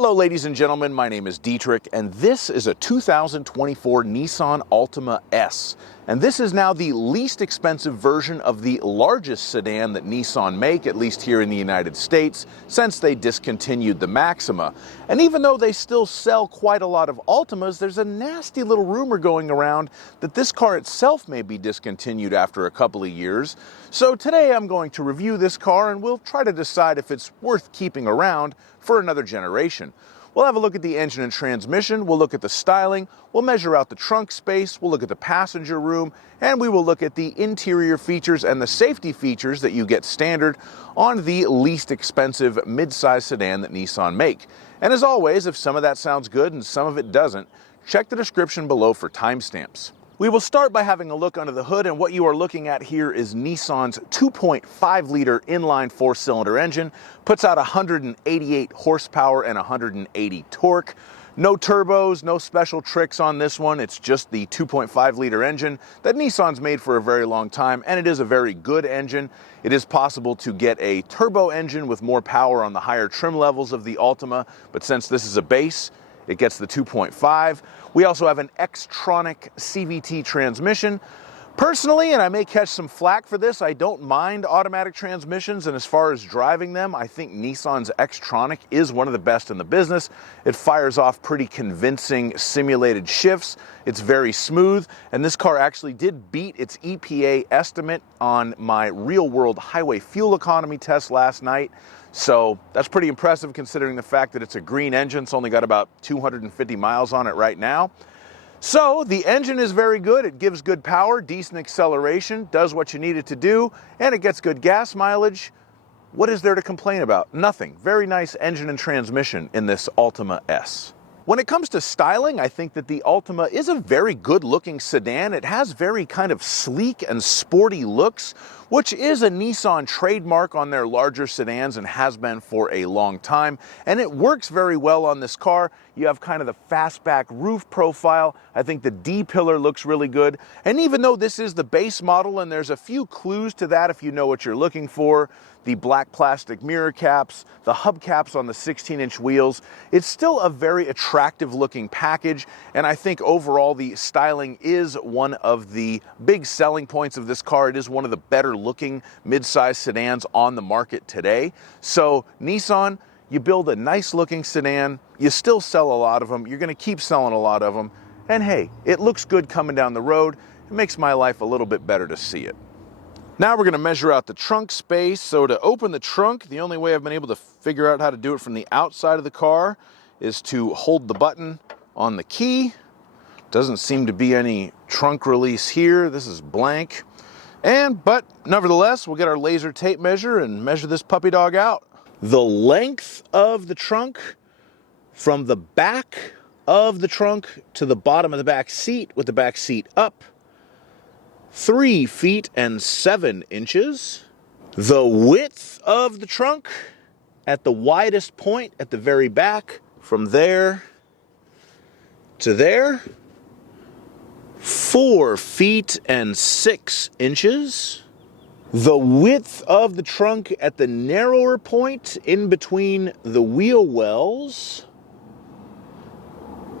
Hello ladies and gentlemen, my name is Dietrich and this is a 2024 Nissan Altima S. And this is now the least expensive version of the largest sedan that Nissan make, at least here in the United States, since they discontinued the Maxima. And even though they still sell quite a lot of Altimas, there's a nasty little rumor going around that this car itself may be discontinued after a couple of years. So today I'm going to review this car and we'll try to decide if it's worth keeping around for another generation. We'll have a look at the engine and transmission, we'll look at the styling, we'll measure out the trunk space, we'll look at the passenger room, and we will look at the interior features and the safety features that you get standard on the least expensive mid-size sedan that Nissan make. And as always, if some of that sounds good and some of it doesn't, check the description below for timestamps. We will start by having a look under the hood, and what you are looking at here is Nissan's 2.5-liter inline four-cylinder engine. Puts out 188 horsepower and 180 torque. No turbos, no special tricks on this one. It's just the 2.5-liter engine that Nissan's made for a very long time, and it is a very good engine. It is possible to get a turbo engine with more power on the higher trim levels of the Altima, but since this is a base, it gets the 2.5. We also have an XTronic CVT transmission. Personally, and I may catch some flack for this, I don't mind automatic transmissions, and as far as driving them, I think Nissan's XTronic is one of the best in the business. It fires off pretty convincing simulated shifts. It's very smooth, and this car actually did beat its EPA estimate on my real-world highway fuel economy test last night. So that's pretty impressive considering the fact that it's a green engine. It's only got about 250 miles on it right now. So the engine is very good. It gives good power, decent acceleration, does what you need it to do, and it gets good gas mileage. What is there to complain about? Nothing. Very nice engine and transmission in this Altima S. When it comes to styling, I think that the Altima is a very good-looking sedan. It has very kind of sleek and sporty looks, which is a Nissan trademark on their larger sedans and has been for a long time. And it works very well on this car. You have kind of the fastback roof profile. I think the D-pillar looks really good. And even though this is the base model, and there's a few clues to that if you know what you're looking for, the black plastic mirror caps, the hubcaps on the 16-inch wheels, it's still a very attractive looking package, and I think overall the styling is one of the big selling points of this car. It is one of the better looking mid-size sedans on the market today. So Nissan, you build a nice looking sedan, you still sell a lot of them, you're going to keep selling a lot of them, and hey, it looks good coming down the road. It makes my life a little bit better to see it. Now we're going to measure out the trunk space. So to open the trunk, the only way I've been able to figure out how to do it from the outside of the car is to hold the button on the key. Doesn't seem to be any trunk release here. This is blank. But nevertheless, we'll get our laser tape measure and measure this puppy dog out. The length of the trunk from the back of the trunk to the bottom of the back seat with the back seat up, 3 feet and 7 inches. The width of the trunk at the widest point at the very back, from there to there, 4 feet and 6 inches. The width of the trunk at the narrower point in between the wheel wells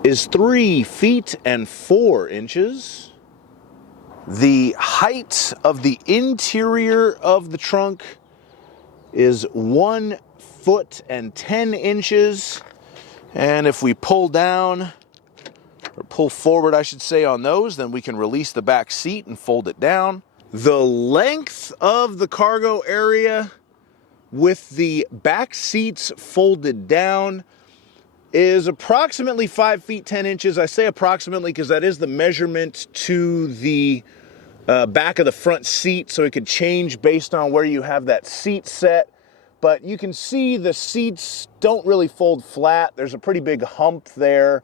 is 3 feet and 4 inches. The height of the interior of the trunk is 1 foot and 10 inches. And if we pull down, or pull forward, I should say, on those, then we can release the back seat and fold it down. The length of the cargo area with the back seats folded down is approximately 5 feet 10 inches. I say approximately because that is the measurement to the back of the front seat, so it could change based on where you have that seat set. But you can see the seats don't really fold flat. There's a pretty big hump there,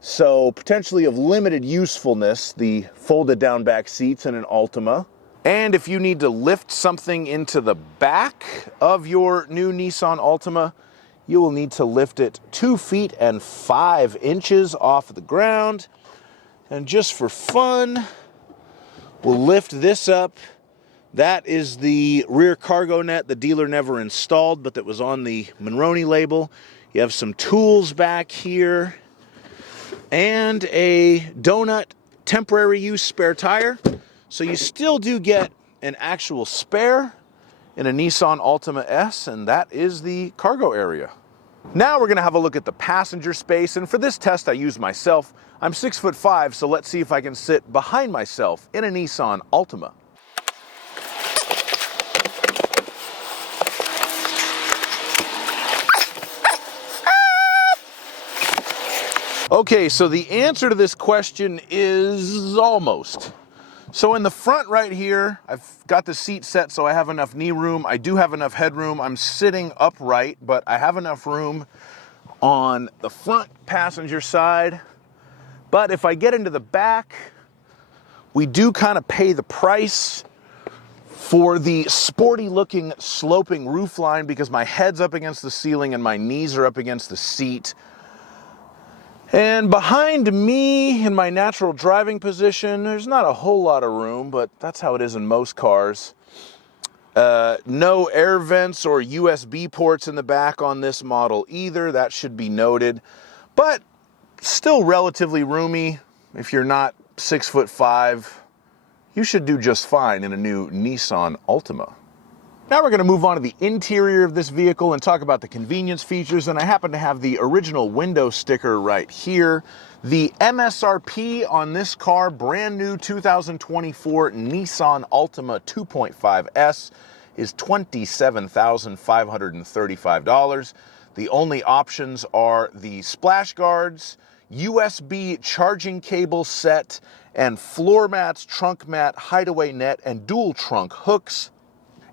so potentially of limited usefulness, the folded down back seats in an Altima. And if you need to lift something into the back of your new Nissan Altima, you will need to lift it 2 feet and 5 inches off the ground. And just for fun, we'll lift this up. That is the rear cargo net the dealer never installed, but that was on the Monroney label. You have some tools back here and a donut temporary use spare tire. So you still do get an actual spare in a Nissan Altima S, and that is the cargo area. Now we're going to have a look at the passenger space, and for this test I use myself. I'm 6'5", so let's see if I can sit behind myself in a Nissan Altima. Okay, so the answer to this question is almost. So in the front right here, I've got the seat set so I have enough knee room. I do have enough headroom. I'm sitting upright, but I have enough room on the front passenger side. But if I get into the back, we do kind of pay the price for the sporty looking sloping roofline because my head's up against the ceiling and my knees are up against the seat. And behind me, in my natural driving position, there's not a whole lot of room, but that's how it is in most cars. No air vents or USB ports in the back on this model either. That should be noted. But still relatively roomy. If you're not 6'5", you should do just fine in a new Nissan Altima. Now we're going to move on to the interior of this vehicle and talk about the convenience features, and I happen to have the original window sticker right here. The MSRP on this car, brand new 2024 Nissan Altima 2.5S, is $27,535. The only options are the splash guards, USB charging cable set, and floor mats, trunk mat, hideaway net, and dual trunk hooks.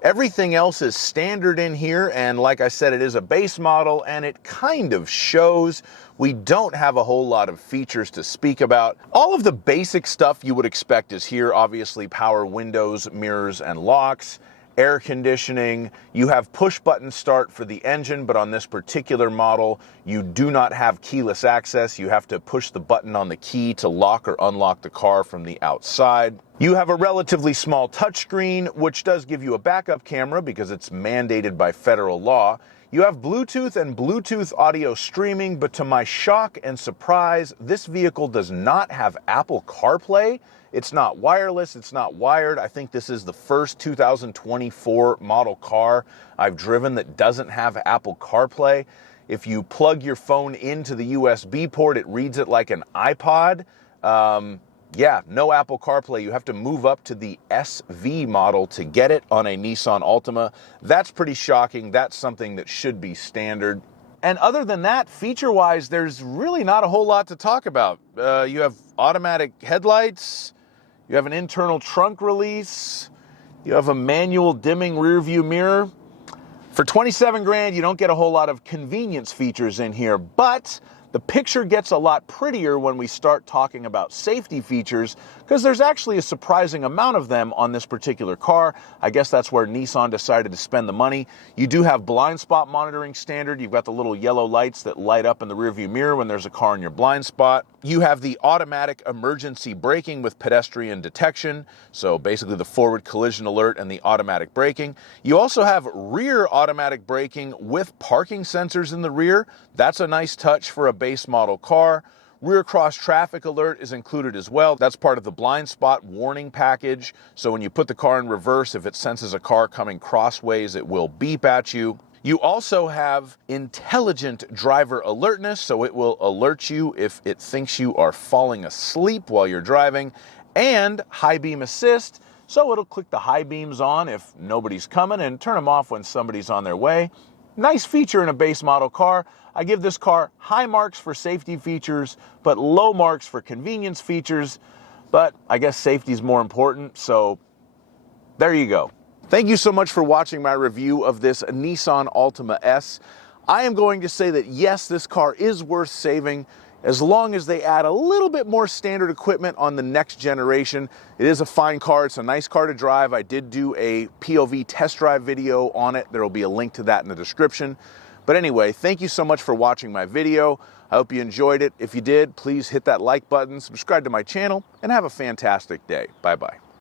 Everything else is standard in here, and like I said, it is a base model, and it kind of shows. We don't have a whole lot of features to speak about. All of the basic stuff you would expect is here. Obviously, power windows, mirrors, and locks, air conditioning. You have push-button start for the engine, but on this particular model, you do not have keyless access. You have to push the button on the key to lock or unlock the car from the outside. You have a relatively small touchscreen, which does give you a backup camera because it's mandated by federal law. You have Bluetooth and Bluetooth audio streaming, but to my shock and surprise, this vehicle does not have Apple CarPlay. It's not wireless, it's not wired. I think this is the first 2024 model car I've driven that doesn't have Apple CarPlay. If you plug your phone into the USB port, it reads it like an iPod. Yeah, no Apple CarPlay. You have to move up to the SV model to get it on a Nissan Altima. That's pretty shocking. That's something that should be standard. And other than that, feature-wise, there's really not a whole lot to talk about. You have automatic headlights. You have an internal trunk release. You have a manual dimming rear view mirror. For 27 grand, you don't get a whole lot of convenience features in here, but the picture gets a lot prettier when we start talking about safety features, because there's actually a surprising amount of them on this particular car. I guess that's where Nissan decided to spend the money. You do have blind spot monitoring standard. You've got the little yellow lights that light up in the rearview mirror when there's a car in your blind spot. You have the automatic emergency braking with pedestrian detection, so basically the forward collision alert and the automatic braking. You also have rear automatic braking with parking sensors in the rear. That's a nice touch for a base model car. Rear cross traffic alert is included as well. That's part of the blind spot warning package. So when you put the car in reverse, if it senses a car coming crossways, it will beep at you. You also have intelligent driver alertness, so it will alert you if it thinks you are falling asleep while you're driving, and high beam assist, so it'll click the high beams on if nobody's coming and turn them off when somebody's on their way. Nice feature in a base model car. I give this car high marks for safety features, but low marks for convenience features. But I guess safety is more important, so there you go. Thank you so much for watching my review of this Nissan Altima S. I am going to say that yes, this car is worth saving as long as they add a little bit more standard equipment on the next generation. It is a fine car. It's a nice car to drive. I did do a POV test drive video on it. There will be a link to that in the description. But anyway, thank you so much for watching my video. I hope you enjoyed it. If you did, please hit that like button, subscribe to my channel, and have a fantastic day. Bye-bye.